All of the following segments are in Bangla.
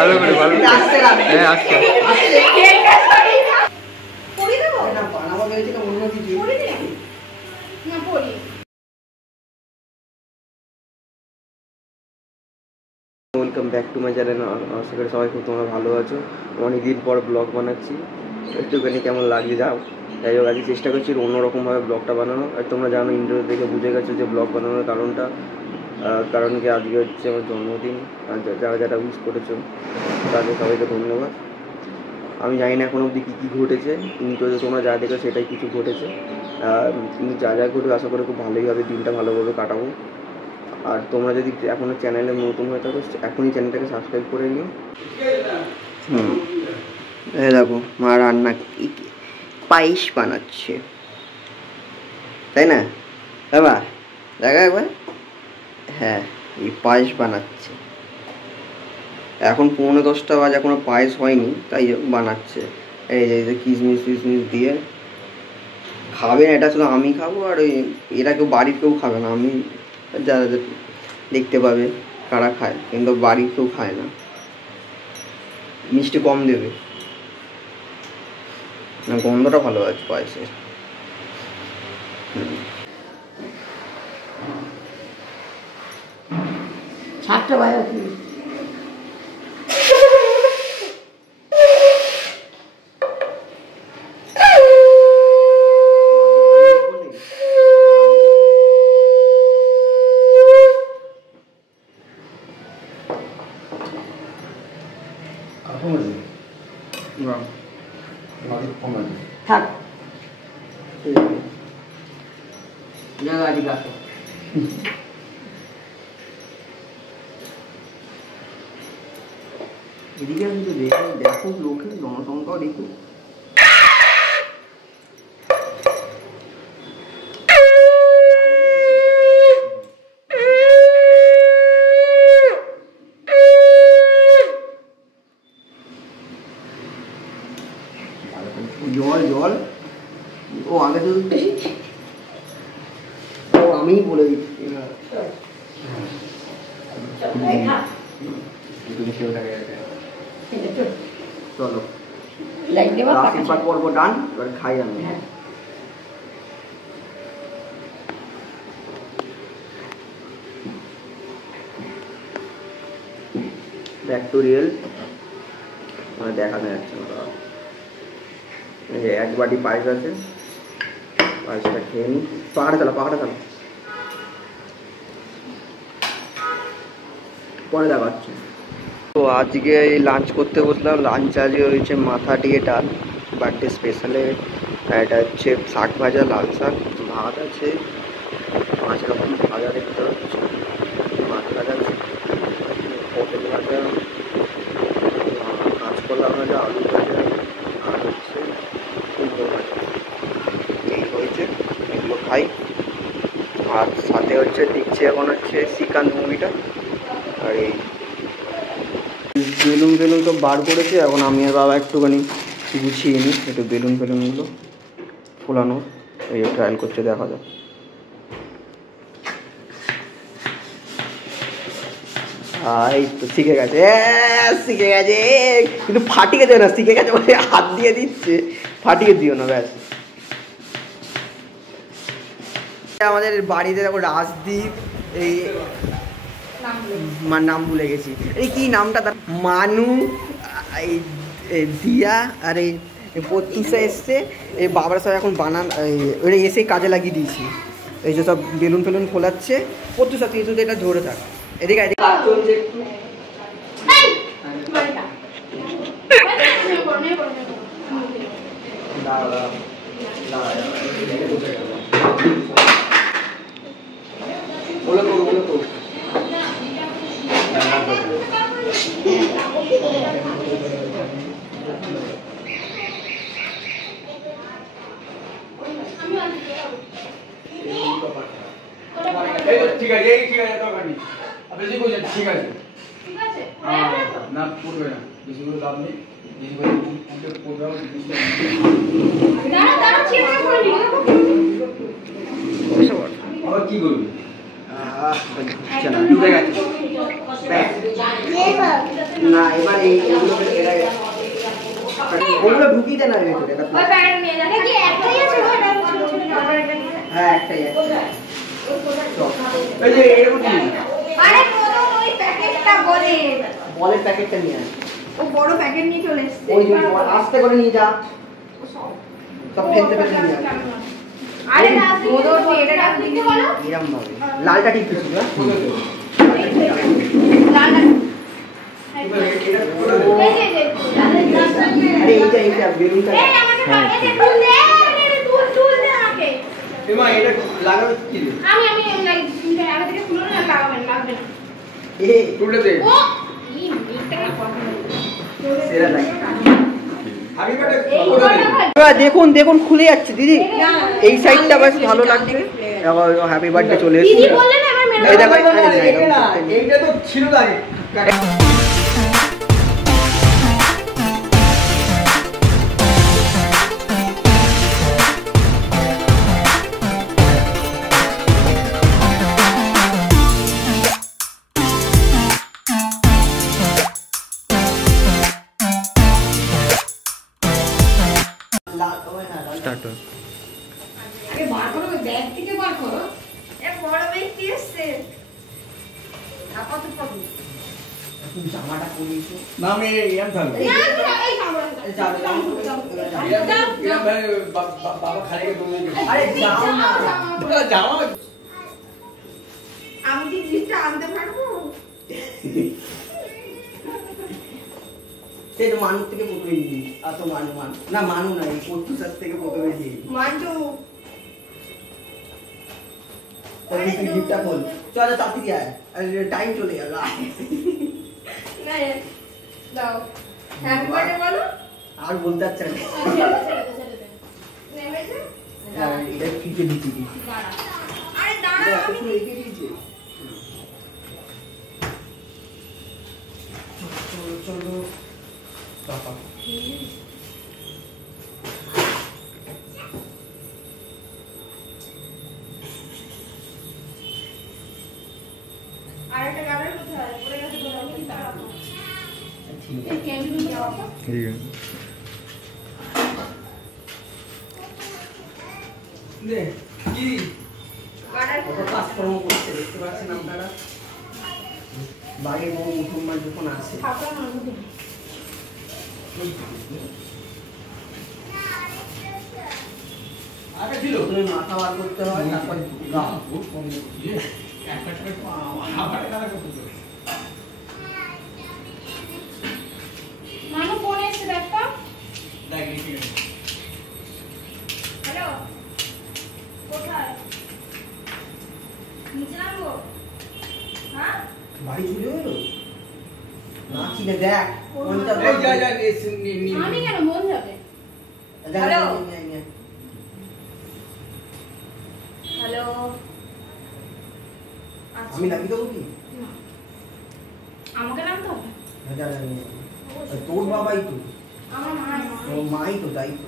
ভালো করে ভালো আসছে হ্যাঁ আসছে পড়ি দেব না বানাবো বলেছি তো অন্য কিছু পড়ি দে না পড়ি। Welcome back to my channel. আশা করি সবাই খুব তোমরা ভালো আছো। অনেকদিন পর ব্লগ বানাচ্ছি, একটুখানি কেমন লাগছে যাও। যাই হোক আজকে চেষ্টা করছি অন্যরকমভাবে ব্লগটা বানানো। আর তোমরা জানো ইন্ট্রো দেখে বুঝে গেছো যে ব্লগ বানানোর কারণটা, কারণ কি আজকে হচ্ছে আমার জন্মদিন। আর যারা যারা উইশ করেছো তাদের সবাইকে ধন্যবাদ। আমি জানি না এখন অবধি কী কী ঘটেছে, কিন্তু তোমরা যা দেখো সেটাই কিছু ঘটেছে। কিন্তু যা যা ঘটবে আশা করি খুব ভালোই হবে, দিনটা ভালোভাবে কাটাবো। আর তোমরা যদি এখনও চ্যানেলে নতুন হয়ে থাকো এখনই চ্যানেলটাকে সাবস্ক্রাইব করে নিও। এই দেখো মা রান্না পায়েস বানাচ্ছে, তাই না বাবা? দেখা একবার, হ্যাঁ এই পায়েস বানাচ্ছে। এখন 9:45 বাজে, এখনো পায়েস হয়নি, তাই বানাচ্ছে। এই যে কিশমিশ ফিশমিশ দিয়ে খাবে না, এটা শুধু আমি খাবো। আর ওই এরা কেউ বাড়ির কেউ খাবে না, আমি যারা দেখতে পাবে কারা খায়, কিন্তু বাড়ির কেউ খায় না। মিষ্টি কম দেবে না, গন্ধটা ভালো আছে পায়েসের। সাতটা বাজে থাক এদিকে কিন্তু দেখো লোকের জনসংখ্যাও দেখো। জল জল ও আগে তো ও আমি বলে দিচ্ছি চলো আশীর্বাদ পর্ব ডান, এবার খাই আমি। ব্যাক টু রিয়েল, মানে দেখানো যাচ্ছে না। এক বাটি পায়েস আছে, পায়েসটা খেয়ে নিই। পাহাড়ে চালা পরে দেখাচ্ছি। তো আজকে এই লাঞ্চ করতে বসলাম। লাঞ্চ আজকে হয়েছে মাথা দিয়ে ডাল, বার্থডে স্পেশালে। এটা হচ্ছে শাক ভাজা, লাল শাক, ভাত আছে, 5 রকম ভাজা দেখতে পাচ্ছি, মাছ ভাজা আছে, পটল ভাজা, কাঁচকলা ভাজা, আলু ভাজা, আর হচ্ছে কুমড়ো ভাজা। এই হয়েছে, এগুলো খাই। আর সাথে হচ্ছে দেখছি এখন হচ্ছে শ্রীকান্ত মুভিটা। আর এই বেলুন তো বার করেছি, এখন আমি আর বাবা একটুখানি গুছিয়ে নিই একটু বেলুনগুলো ফোলানো। এই ট্রায়াল করছে, দেখা যাক। এই তো শিখে গেছে কিন্তু ফাটিয়ে দেয় না, শিখে গেছে বলে হাত দিয়ে দিচ্ছে, ফাটিয়ে দিও না ব্যাস। আমাদের বাড়িতে দেখো রাজদীপ, এই নাম ভুলে গেছি, এই কি নামটা তার, মানু, এই দিয়া, আর এই প্রত্যুষা এসছে। এই বাবার সব এখন বানান ওটা এসে কাজে লাগিয়ে দিয়েছি। এই যে সব বেলুন ফেলুন ফোলাচ্ছে। প্রত্যুষা তুই শুধু এটা ধরে থাক, এদিকে চলছে একটু। ঠিক আছে বেশি করে ঠিক আছে না পড়বে না, বেশি করে লাভ নেই। আবার কি করবি? ডুবে গেছে না এবার এইগুলো এটা ওগুলো ঢুকিয়ে দেন আর ভেতরে এটা ওই প্যাকেট নিয়ে যা কি একটাই আছে ওটা হ্যাঁ একটাই আছে এই যে এরকম কি আরে মদন ওই প্যাকেটটা বলের প্যাকেটটা নিয়ে আয় ও বড় প্যাকেট নিয়ে চলে এসেছে ওই আস্তে করে নিয়ে যা সব ফেলতে ফেলতে নিয়ে যা আরে না মদন তুই এটা ডাল দিতে বলো এরকম ভাবে লালটা ঠিক কিছু না লালটা আরে এইটা বেলুনটা এই আমাকে ফুল দে ফুল দে আমাকে এমা এটা লাগাবে কি রে আমি আগে থেকে খুলো না লাগাবেন লাগবে না এ তুলে দে ও এই মিটটা সেরা লাগে এই দেখুন দেখুন খুলে যাচ্ছে দিদি এই সাইডটা বেশ ভালো লাগছে হ্যাপি বার্থডে চলে এসেছে দিদি বললে না আমার মেনু এই দেখো এইটা তো ছিল আগে স্টার্ট আগে বার করো ব্যাগ থেকে বার করো এ বড় ব্যক্তি এসেছে আপাতত পাবো তুমি জামাটা পরিয়েছো না আমি এম থাকবো না এই বাবা খালি আরে যাও না যাও আমি কি জিনিসটা আনতে পারবো সে তো মানুষ থেকে প্রথমে নিয়ে আর তো মানু না মানু না এই পর্তুসার থেকে প্রথমে নিয়ে মান্টু ওই তুই গিফটটা বল চল তাড়াতাড়ি আয় টাইম চলে গেল না দাও হ্যাপি বার্থডে বলো আর বলতে চাচ্ছি না নেমেছে এটা ফিকে দিচ্ছি আরে দাঁড়া এত সময় এগিয়ে দিয়েছে চলো চলো বাবা আরেকটা গাড়ি কোথায় পড়ে গেছে তো আমি কি দাঁড়াবো ঠিক এই ক্যান্টিনে যাও ঠিক আছে নে কি গাড়ি কত কাজকর্ম করছে দেখতে পাচ্ছেন আপনারা বাড়ির বউ মুসলমান যখন আসে থাকা মানুষ আগে ছিল প্রথমে মাথা বার করতে হয় তারপর গা একটা আবার কারা করতে মানু ফোন এসেছে দেখো দেখ ঠিক আছে হ্যালো কোথায় নিচে নামবো হ্যাঁ বাড়ি চলে এলো না চিনে দেখ কোনটা এই যা যা নি আমি কেন মন যাবে হ্যালো হ্যালো আমি লাগিয়ে দেবো কি আমাকে নামতে হবে তোর বাবাই তো আমার মা ও মাই তো তাই তো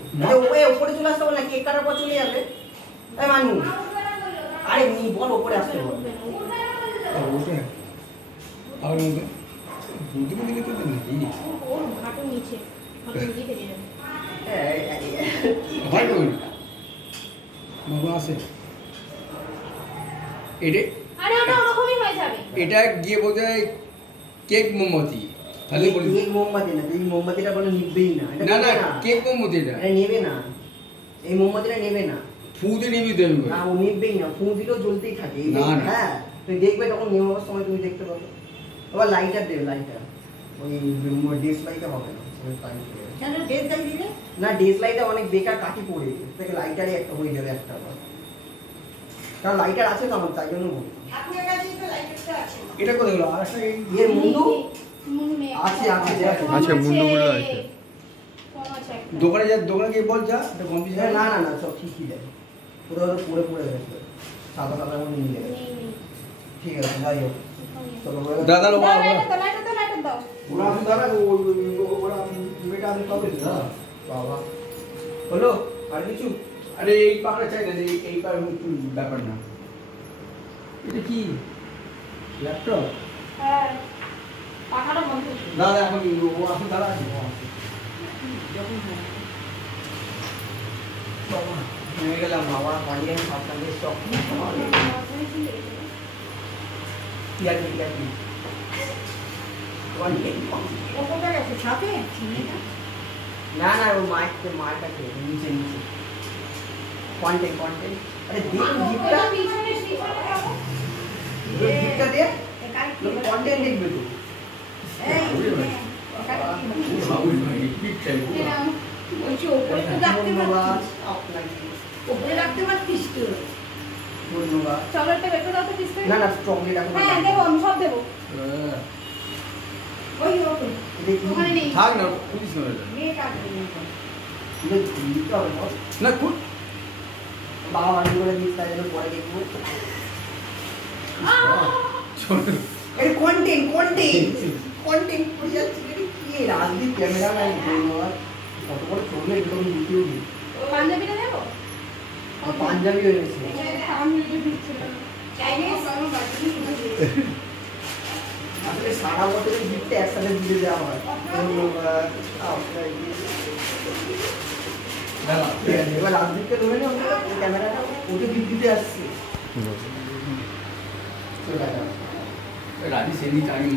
উপরে চলে আসতে বল না কেক কাটার পর চলে যাবে এই মানু আরে নি বল উপরে আসতে বল ওটা আর মধ্যে বুদ্ধি বুদ্ধি তো নাকি ওর হাঁটু নিচে হাঁটু নিচে থেকে যাবে ভাই কই বাবা আছে আরে ওটা ওরকমই হয়ে যাবে এটা গিয়ে বোধহয় কেক মোমবাতি তাহলে বলি এই মোমবাতি না এই মোমবাতিটা বলে নিবেই না এটা না না নেবে কেক মোমবাতি এটা এটা নেবে না এই মোমবাতিটা নেবে না ফুদে নিবি তো আমি না ও নিবেই না ফোন দিলেও জ্বলতেই থাকে না, না। হ্যাঁ তুই দেখবে তখন নেওয়ার সময় তুমি দেখতে পাবে আবার লাইটার দেবে লাইটার ওই ডেস লাইটে হবে না ওই টাইম কেন ডেট গাড়ি দিলে না ডেস লাইটে অনেক বেকার কাটি পড়ে থেকে লাইটারই একটা হয়ে যাবে একটা আবার কারণ লাইটার আছে তো আমার তাই জন্য বলি আপনার কাছে তো লাইটটা আছে এটা কোথায় হলো আর একটা এর মুন্ডু মুন্ডু নেই আছে, আছে, আছে। আচ্ছা, মুন্ডুগুলো আছে। কম আছে একটা। দোকানে যা দোকানে গিয়ে বল যা এটা বন্ধ যা না না না সব ঠিকই দেয় কোথাও তো পড়ে পড়ে গেছে সাদা সাদা মনে নিয়ে যাবে নেই, নেই। ঠিক আছে যাই হোক চলো হয়ে গেল। দাদা দাও, লোক লাইটার দাও, লাইটার দাও। ওরা আমি দাদা ওরা বেটা আমি পাবে না বাবা হলো আর কিছু আরে এই পাকড়া চাই না এই পার ব্যাপার না এটা কি ল্যাপটপ হ্যাঁ। পাখাটা বন্ধ করো। দাদা এখন ও এখন দাদা আছে যখন হয়। হয়ে গেলাম বাবা পালিয়ে আমি সাবধান দিয়ে স্টক ও কোথায় গেছে? সাথে? ছেলেটা? না না ও মার কাছে নিচে নিচে কন্টেন্ট আরে দেখুন জিপটা ওটা পিছনে শিখরে যাবো। জিপটা দিয়ে এখানে কি? কন্টেন্ট দেখবে তো এই, এখানে কি? বাবুর ভাই পিক চাই এরম। বলছি ওপরে তো রাখতে ধন্যবাদ পারছিস। আপনাকে ওপরে রাখতে পারছিস তো। ধন্যবাদ চকলেটটা বের করে দাও তো পিস করে। না না চকলেট এখন হ্যাঁ দেবো, আমি সব দেবো। ওই ওকে। ওখানে নেই। থাক না পুলিশ না এটা মেয়ে কাটবে। দিতে হবে বল না কুট বাবা বাড়ি করে দিস তাই জন্য পরে দেখবো এই কন্টেন্ট করে যাচ্ছে কি রাজদীপ ক্যামেরা ম্যান ধন্যবাদ কত বড় ছবি একদম ইউটিউবে পাঞ্জাবিটা দেবো? পাঞ্জাবি হয়েছে চাইনিজ আমি বাকি আসলে সারা বছরের গিফটে একসাথে দিয়ে দেওয়া হয় ধন্যবাদ আপনাকে দাদা ঠিক আছে, এবার রাজদীপকে ধরে নিও ক্যামেরাটা ওকে গিফট দিতে আসছে চলে যাও राजी से नहीं टाइम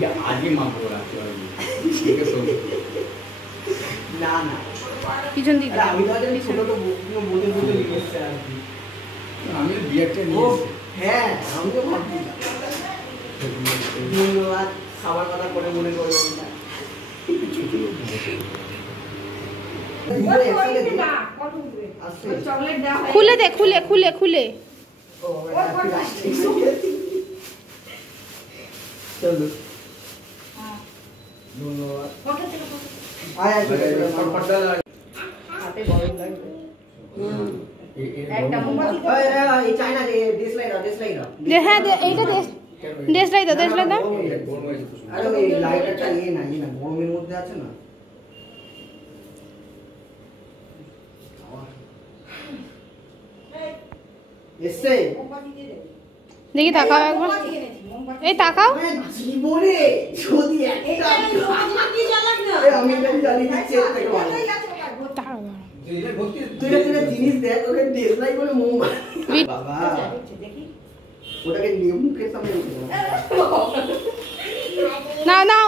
ये आगे मां बोला ठीक है सो না না পিছন দিকে আরে আমি তো আজ ছোট তো বলতে নিয়ে এসছে আর কি আমি বিয়েটা ও নিয়ে হ্যাঁ আমি তো ভাবছি ধন্যবাদ খাবার কথা করে মনে করবেন না আসছে চকলেট দেওয়া হয়। খুলে দে খুলে ও চলো ধন্যবাদ ফটো থেকে ফটো। আয় আয় फटफटा হাতে গরম লাগবে। একটা মোমবাতি তো- এই চাইনা দেশ লাইরা দে হ্যাঁ দে এইটা দেশ লাই দাও আরে ওই লাইটারটা ইয়ে না গরমের মধ্যে আছে না এসে মোমবাতি দিয়ে দেবে। দেখি তাকাও একবার মোমবাতি এনেছি, মোমবাতি। এই তাকাও জীবনে যদি একটা এটা আমি মোমবাতি দিয়ে জ্বালাক না। আমি এটা জ্বালিয়ে দিচ্ছি এর থেকে ভালো। কোথায় গেছে ওটা? তাকাও তুই একটা জিনিস দেখ ওকে দেশ লাই বলে মোমবাতি বাবা দেখছি, দেখি। ওটাকে নিয়ে মুখের সামনে উঠে দাও। নাও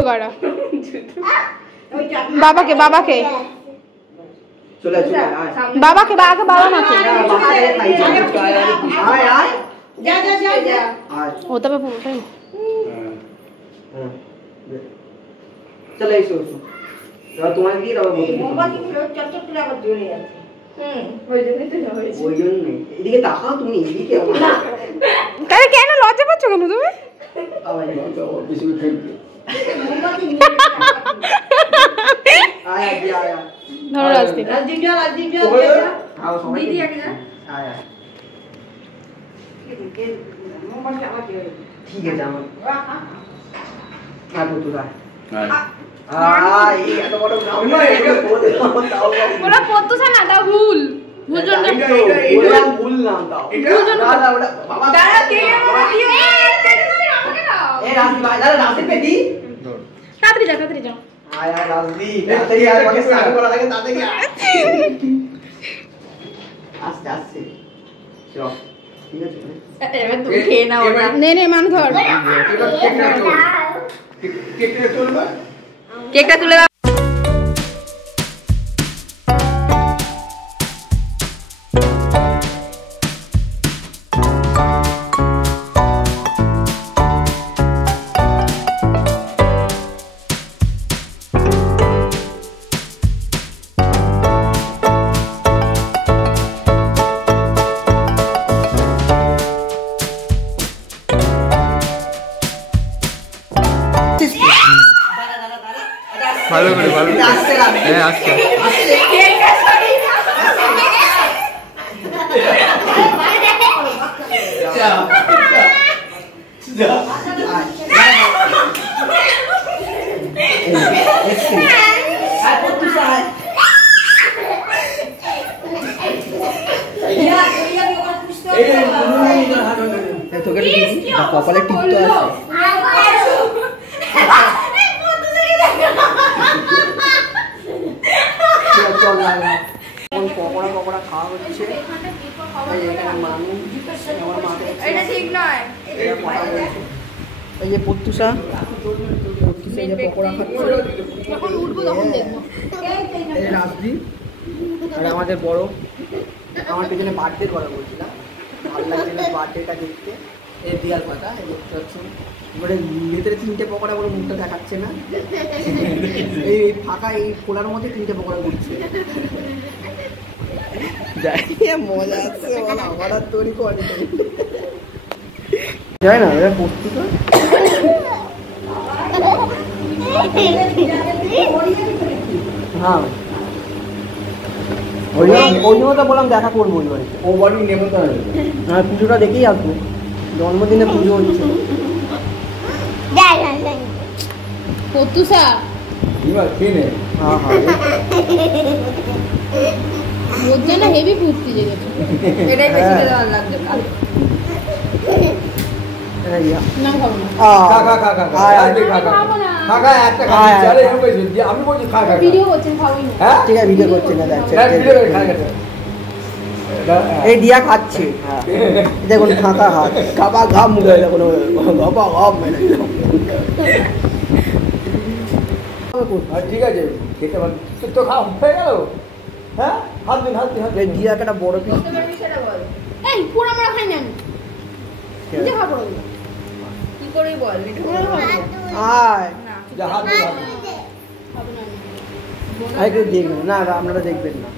করা ওই চাকরি। বাবাকে চলে আয়, চলে আয়, আয়। বাবাকে বাবা মাকে না, বাবা আগে খাইছে। আয়, আয়, যা যা যা যা। আয়। ও তবে পুরোটাই হ্যাঁ, দে। চলে এসো এবার তোমাকে দিয়ে দেবো মোমবাতি গুলো চটচট করে আবার জ্বলে যাচ্ছে। ওই জন্যই তো হয়েছে। ওই জন্যই এদিকে তাকাও তুমি এদিকে আরে কেন লজ্জা পাচ্ছ কেন তুমি আবার বেশি করে খাইবে মোমবাতি নিয়ে আয় আয় আয় আয় ধরো রাজদীপ রাজদীপ যা, রাজদীপ যা, ওই, যা। আও সবাই দিদি আগে যা। আয় আয় মোমবাতি আবার জ্বলে যাবে। ঠিক আছে আমার রাখা। আর কত রায় হ্যাঁ আয় এই এত বড় গ্রাউন্ড তাও ওরা পড়তো না দাও ভুল ভুলজন ওটা ভুল নাম তাও দাদা ওটা বাবা দাঁড়া কে আমাকে দাও এ রাজদীপ ভাই দাদা রাজদীপ পেটি তাড়াতাড়ি যাও আয় আয় রাজদীপ তাড়াতাড়ি আয় আমাকে স্নান করা লাগে তাড়াতাড়ি আয় আস্তে আস্তে চল ঠিক আছে এবার তুমি খেয়ে নাও ওটা। নে মান ধর কেকটা চলবে কেকটা তুলে দাও তোকে কপালে টিপ তো আছে। চল পকোড়া পকোড়া খাওয়া হচ্ছে। এখানে মানুষ আমার মাকে এটা ঠিক নয়। এই যে পত্তুষা এই যে পকোড়া খাচ্ছে। যখন উঠবো তখন দেখবো। এই রাজদি আর আমাদের বড় আমার পেছনে বার্থডে করা বলছিলাম, ভালো লাগছে না বার্থডেটা দেখতে। এই দিয়ার পাতা দেখতে পাচ্ছেন এবারে ভেতরে 3টে পকোড়া বলে মুখটা দেখাচ্ছে না, এই ফাঁকা এই খোলার মধ্যে 3টে পকোড়া করছে। মজা আছে আমার আর তৈরি করে যায় না এবার পড়তে তো। হ্যাঁ ওই জন্য তো বললাম দেখা করবো ওই বাড়িতে। ও বাড়ি নেবো তো হ্যাঁ পুজোটা দেখেই আসবো, জন্মদিনে পুজো হচ্ছে। পতুসা এবার খেয়ে নে। হ্যাঁ হ্যাঁ ওর জন্য হেভি ফুর্তি জেগেছে। এটাই বেশি খেতে ভালো লাগছে। না খাবো না। খা খা খা খা খা খা খা খাবো না। খা খা একটা খা আরে এরকম বলছি আমি বলছি খা খা ভিডিও করছেন খাওয়াই না। হ্যাঁ ঠিক আছে ভিডিও করছে না যাচ্ছে। না ভিডিও করে খা গেছে এই দিয়া খাচ্ছে দেখুন ফাঁকা হাত কাবা ঘাম মুখে দেখুন গপা গপ মেরে ঠিক আছে খেতে পারি তো খাও হয়ে গেল। হ্যাঁ হাত দিন হাত দিন হাত এই দিয়া একটা বড় পিস এই পুরো আমরা খাই না আমি। নিজে খাবো ওগুলো। কি করে বল একটু আয় যা হাত দিন হাত দিন। খাবো না আমি। আরে কেউ দেখবেন না, আপনারা দেখবেন না।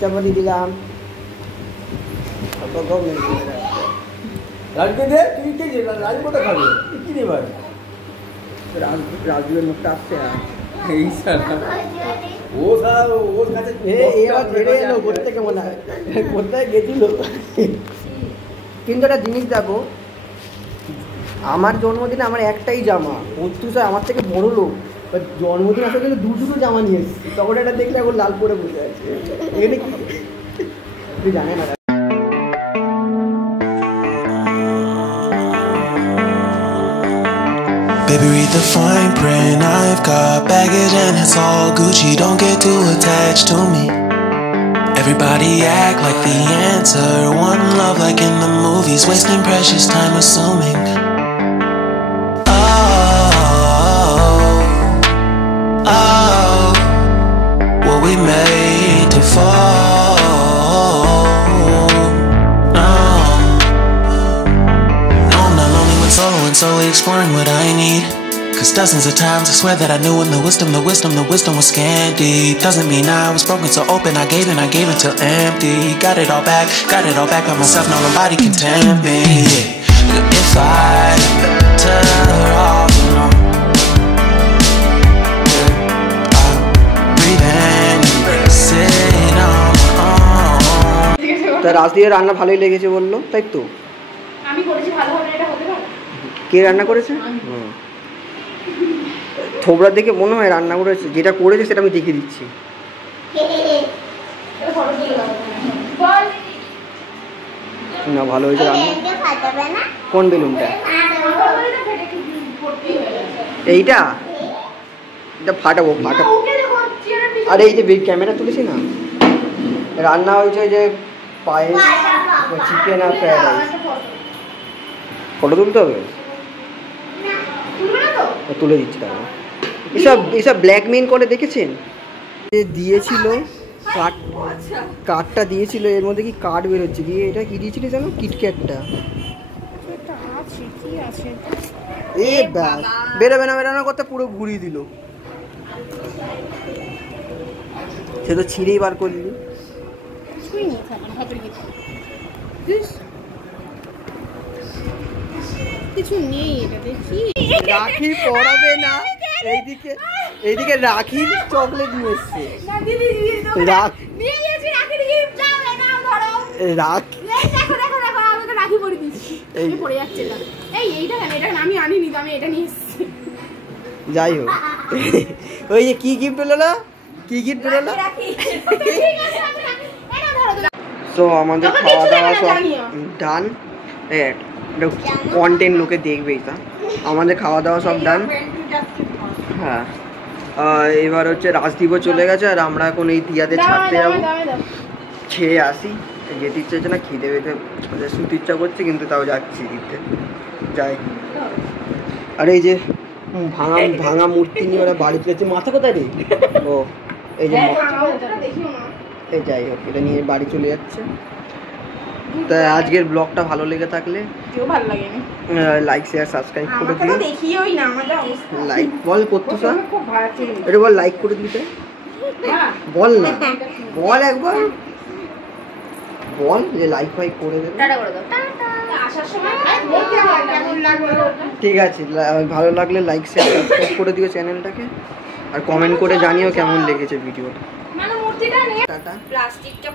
চাপাতি দিলাম রাজকে দে তুই কে যে রাজ কোথা খাবে কি রে ভাই রাজুয়ের মুখটা আসছে। এই সালা ও সালা ওর কাছে এবার ছেড়ে এলো কোথেকে মনে হয় কোথায় গেছিল। কিন্তু একটা জিনিস দেখো, আমার জন্মদিনে আমার একটাই জামা, পত্তুষা আমার থেকে বড় লোক, জন্মদিন আসলে কিন্তু দুটো জামা নিয়ে এসেছি, তখন এটা দেখলে এখন লাল করে বসে আছে। এখানে কি জানে না। Baby, read the fine print. I've got baggage and it's all Gucci. Don't get too attached to me. Everybody act like the answer. One love like in the movies. Wasting precious time assuming. Oh, were we made to fall? No, I'm not lonely when solo and solely exploring what I need. Cause dozens of times I swear that I knew when the wisdom was scanty. Doesn't mean I was broken so open, I gave until empty. Got it all back by myself, now nobody can tempt me. If I tell her all alone, I'll breathe in and sit on my own. তা রাজদিকে রান্না ভালোই লেগেছে বললো, তাই তো? আমি করেছি ভালো হবে এটা হতে পারে। কে রান্না করেছে? থোবরা দেখে মনে হয় রান্না করেছে, যেটা করেছে সেটা আমি দেখিয়ে দিচ্ছি। না ভালো হয়েছে রান্না। কোন বেলুনটা? এইটা এটা ফাটাবো। আর এই যে ক্যামেরা তুলেছি না, রান্না হয়েছে যে পায়েস, চিকেন আর ফ্রাইড রাইস। ফটো তুলতে হবে, তুলে দিচ্ছি। তারপর এসব ব্ল্যাকমেইল করে দেখেছেন? দিয়েছিল কার্ডটা দিয়েছিল, এর মধ্যে কি কার্ড বেরোচ্ছে, দিয়ে এটা কি দিয়েছিল জানো? কিটক্যাটটা। এ ব্যাস বেরোনো করতে পুরো ঘুরিয়ে দিল। সে তো ছিঁড়েই বার করলি। কিছু নেই এটাতে, কি রাখি পড়াবে না। এইদিকে রাখির চকলেট নিয়ে এসছে। রাখি পরে দিচ্ছি, পড়ে যাচ্ছে না। এইটা কেন? এটা আমি আনিনি, আমি এটা নিয়ে এসেছি। যাই হোক, ওই যে কি গিফট হলো না, কি গিফট হলো। তো আমাদের খাওয়া দাওয়া সব ডান। কন্টেন্ট লোকে দেখবেই তা। আমাদের খাওয়া দাওয়া সব ডান। হ্যাঁ এবার হচ্ছে রাজদীপও চলে গেছে আর আমরা এখন এই দিয়াতে ছাড়তে যাবো, খেয়ে আসি। যেতে ইচ্ছে হচ্ছে না, খিদে বেঁধে শুতে ইচ্ছা করছে কিন্তু তাও যাচ্ছি দিতে, যাই। আর এই যে ভাঙা ভাঙা মূর্তি নিয়ে ওরা বাড়ি চলেছে। মাথা কোথায় রে? ও এই যে এই যাই হোক, এটা নিয়ে বাড়ি চলে যাচ্ছে। তাই আজকের ব্লগটা ভালো লেগে থাকলে ভালো লাগে লাইক শেয়ার সাবস্ক্রাইব করে দিও। দেখিওই না আমাদের অবস্থা। লাইক বল করতো স্যার, খুব ভালো ছিল। এটা বল লাইক করে দিতে, বল না, বল একবার বল যে লাইক ফাইক করে দেবে। টাটা করে দাও। আসার সময় কেমন লাগলো? ঠিক আছে, ভালো লাগলে লাইক শেয়ার সাবস্ক্রাইব করে দিও চ্যানেলটাকে, আর কমেন্ট করে জানিও কেমন লেগেছে ভিডিওটা। মানে মূর্তিটা নিয়ে টাটা। প্লাস্টিকটা